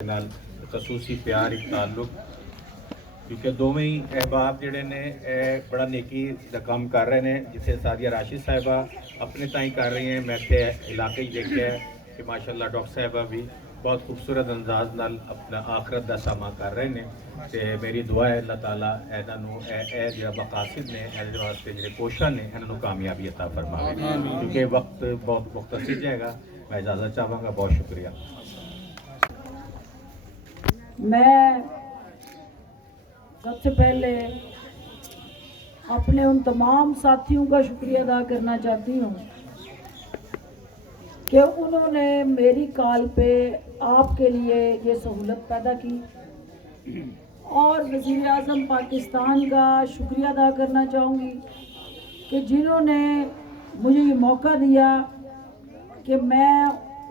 ਨਾਲ ਖਸੂਸੀ ਪਿਆਰ ਇੱਕ ਤਾਲੁਕ ਕਿਉਂਕਿ ਦੋਵੇਂ ਹੀ ਅਹਿਬਾਬ ਜਿਹੜੇ ਨੇ ਇਹ ਬੜਾ ਨੇਕੀ ਦਾ ਕੰਮ ਕਰ ਰਹੇ ਨੇ। ਜਿੱਥੇ ਸਾਦੀਆ ਰਾਸ਼ਿਦ ਸਾਹਿਬਾ ਆਪਣੇ ਤਾਈਂ ਕਰ ਰਹੀ ਹੈ, ਮੈਂ ਇੱਥੇ ਇਲਾਕੇ 'ਚ ਦੇਖਿਆ ਕਿ ਮਾਸ਼ਾਅੱਲਾ ਡਾਕਟਰ ਸਾਹਿਬਾ ਵੀ ਬਹੁਤ ਖੂਬਸੂਰਤ ਅੰਦਾਜ਼ ਨਾਲ ਆਪਣਾ ਆਖਰਤ ਦਾ ਸਮਾਂ ਕਰ ਰਹੇ ਨੇ। ਤੇ ਮੇਰੀ ਦੁਆ ਹੈ ਅੱਲਾਹ ਤਾਲਾ ਇਹਨਾਂ ਨੂੰ ਇਹ ਜਿਹੜਾ ਮਕਾਸਦ ਨੇ ਇਹਦੇ ਵਾਸਤੇ ਜਿਹੜੇ ਕੋਸ਼ਿਸ਼ਾਂ ਨੇ ਇਹਨਾਂ ਨੂੰ ਕਾਮਯਾਬੀ عطا ਫਰਮਾਵੇ ਕਿਉਂਕਿ ਵਕਤ ਬਹੁਤ ਮੁਖਤਸਰ ਹੈਗਾ। ਮੈਂ ਇਜਾਜ਼ਤ ਚਾਹਾਂਗਾ। ਬਹੁਤ ਸ਼ੁਕریہ। मैं सबसे पहले अपने उन तमाम साथियों का शुक्रिया अदा करना चाहती हूँ कि उन्होंने मेरी कॉल पे आपके लिए ये सहूलत पैदा की, और वज़ीर आज़म पाकिस्तान का शुक्रिया अदा करना चाहूँगी कि जिन्होंने मुझे ये मौका दिया कि मैं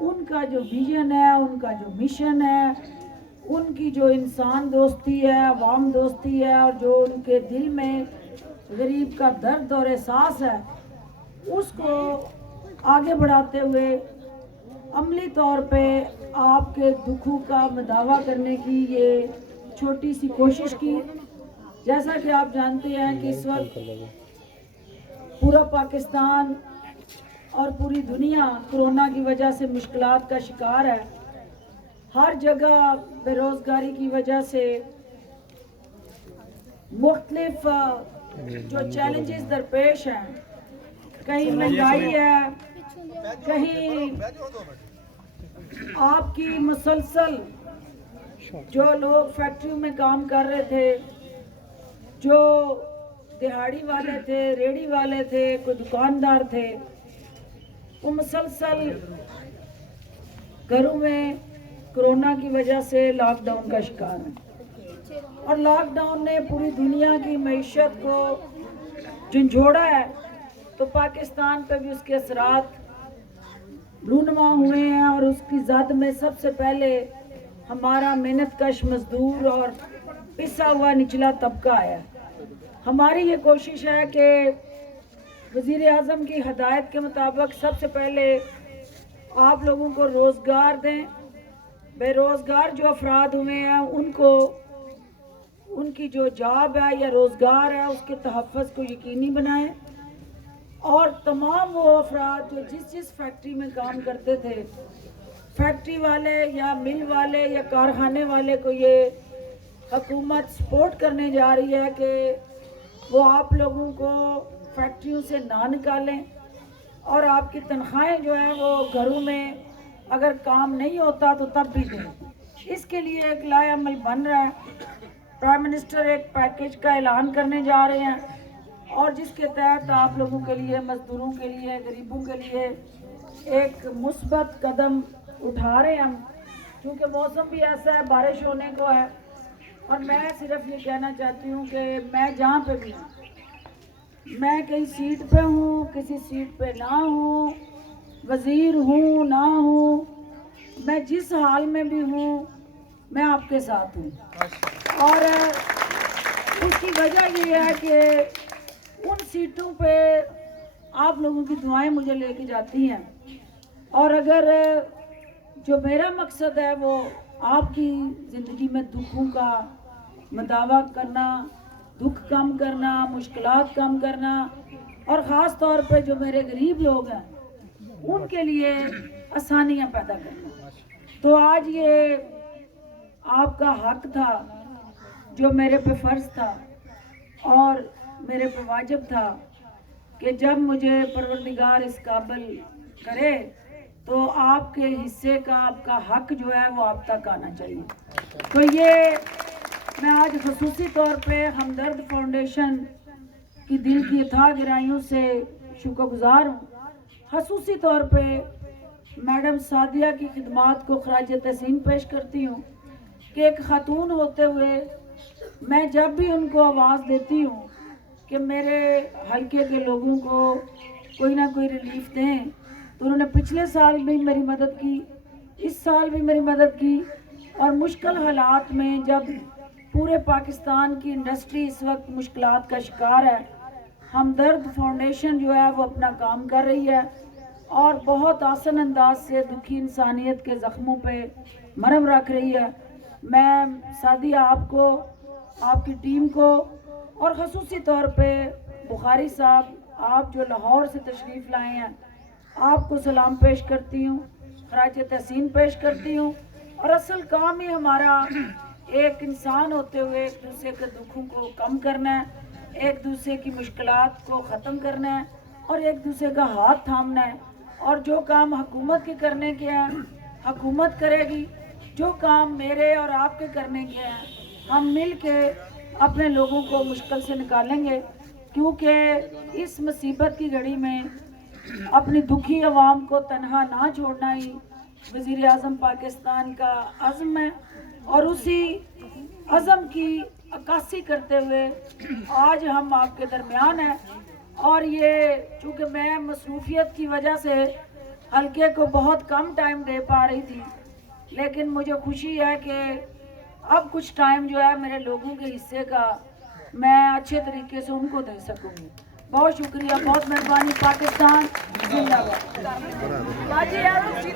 उनका जो विज़न है, उनका जो मिशन है, उनकी जो इंसान दोस्ती है, अवाम दोस्ती है, और जो उनके दिल में गरीब का दर्द और एहसास है, उसको आगे बढ़ाते हुए अमली तौर पे आपके दुखों का मदावा करने की ये छोटी सी कोशिश की। जैसा कि आप जानते हैं कि इस वक्त पूरा पाकिस्तान और पूरी दुनिया कोरोना की वजह से मुश्किलात का शिकार है। हर जगह बेरोज़गारी की वजह से मुख्तलिफ जो चैलेंजेस दरपेश हैं, कहीं महंगाई है, कहीं आपकी मुसलसल जो लोग फैक्ट्रियों में काम कर रहे थे, जो दिहाड़ी वाले थे, रेडी वाले थे, कोई दुकानदार थे, वो मुसलसल घरों में कोरोना की वजह से लॉकडाउन का शिकार है। और लॉकडाउन ने पूरी दुनिया की मईशत को झंझोड़ा है, तो पाकिस्तान पर भी उसके असरात रूनुमा हुए हैं। और उसकी ज़द में सबसे पहले हमारा मेहनतकश मजदूर और पिसा हुआ निचला तबका आया। हमारी ये कोशिश है कि वज़ीर आज़म की हदायत के मुताबिक सबसे पहले आप लोगों को रोज़गार दें। बेरोज़गार जो अफराद हुए हैं उनको उनकी जो जॉब है या रोज़गार है उसके तहफ़्फ़ुज़ को यकीनी बनाएं, और तमाम वो अफराद जो जिस फैक्ट्री में काम करते थे, फैक्ट्री वाले या मिल वाले या कारखाने वाले को ये हुकूमत सपोर्ट करने जा रही है कि वो आप लोगों को फैक्ट्रियों से ना निकालें, और आपकी तनख्वाहें जो हैं वो घरों में अगर काम नहीं होता तो तब भी दें। इसके लिए एक लाए अमल बन रहा है। प्राइम मिनिस्टर एक पैकेज का ऐलान करने जा रहे हैं, और जिसके तहत आप लोगों के लिए, मजदूरों के लिए, गरीबों के लिए एक मुस्बत कदम उठा रहे हैं हम। क्योंकि मौसम भी ऐसा है, बारिश होने को है, और मैं सिर्फ ये कहना चाहती हूँ कि मैं जहाँ पे भी हूँ, मैं कहीं सीट पे हूँ, किसी सीट पे ना हूँ, वज़ीर हूँ ना हूँ, मैं जिस हाल में भी हूँ मैं आपके साथ हूँ। और उसकी वजह ये है कि उन सीटों पे आप लोगों की दुआएं मुझे लेके जाती हैं, और अगर जो मेरा मकसद है वो आपकी ज़िंदगी में दुखों का मदावा करना, दुख कम करना, मुश्किलात कम करना, और ख़ास तौर पे जो मेरे गरीब लोग हैं उनके लिए आसानियाँ पैदा करना। तो आज ये आपका हक था जो मेरे पे फ़र्ज़ था और मेरे पे वाजिब था कि जब मुझे परवरदिगार इस काबिल करे तो आपके हिस्से का, आपका हक जो है वो आप तक आना चाहिए। तो ये मैं आज ख़ुसूसी तौर पे हमदर्द फाउंडेशन की दिल की अथाह गहराइयों से शुक्रगुज़ार हूँ। ख़ुसूसी तौर पे मैडम सादिया की खिदमात को ख़राज तहसीन पेश करती हूँ कि एक ख़ातून होते हुए मैं जब भी उनको आवाज़ देती हूँ कि मेरे हलके के लोगों को कोई ना कोई रिलीफ दें, तो उन्होंने पिछले साल भी मेरी मदद की, इस साल भी मेरी मदद की। और मुश्किल हालात में जब पूरे पाकिस्तान की इंडस्ट्री इस वक्त मुश्किलात का शिकार है, हमदर्द फाउंडेशन जो है वो अपना काम कर रही है, और बहुत आसान अंदाज से दुखी इंसानियत के ज़ख्मों पे मरहम रख रही है। मैं सादिया आपको, आपकी टीम को और ख़ुसूसी तौर पे बुखारी साहब, आप जो लाहौर से तशरीफ़ लाए हैं, आपको सलाम पेश करती हूँ, खराज तहसीन पेश करती हूँ। और असल काम ही हमारा एक इंसान होते हुए एक दूसरे के दुखों को कम करना है, एक दूसरे की मुश्किलात को ख़त्म करना है और एक दूसरे का हाथ थामना है। और जो काम हुकूमत के करने के हैं हुकूमत करेगी, जो काम मेरे और आपके करने के हैं हम मिल के अपने लोगों को मुश्किल से निकालेंगे। क्योंकि इस मुसीबत की घड़ी में अपनी दुखी आवाम को तन्हा ना छोड़ना ही वज़ीर आज़म पाकिस्तान का अज़्म है। और उसी अज़्म की अक्कासी करते हुए आज हम आपके दरमियान हैं। और ये चूँकि मैं मसरूफियत की वजह से हल्के को बहुत कम टाइम दे पा रही थी, लेकिन मुझे खुशी है कि अब कुछ टाइम जो है मेरे लोगों के हिस्से का मैं अच्छे तरीके से उनको दे सकूँगी। बहुत शुक्रिया, बहुत मेहरबानी। पाकिस्तान जिंदाबाद। बाजी यार नहीं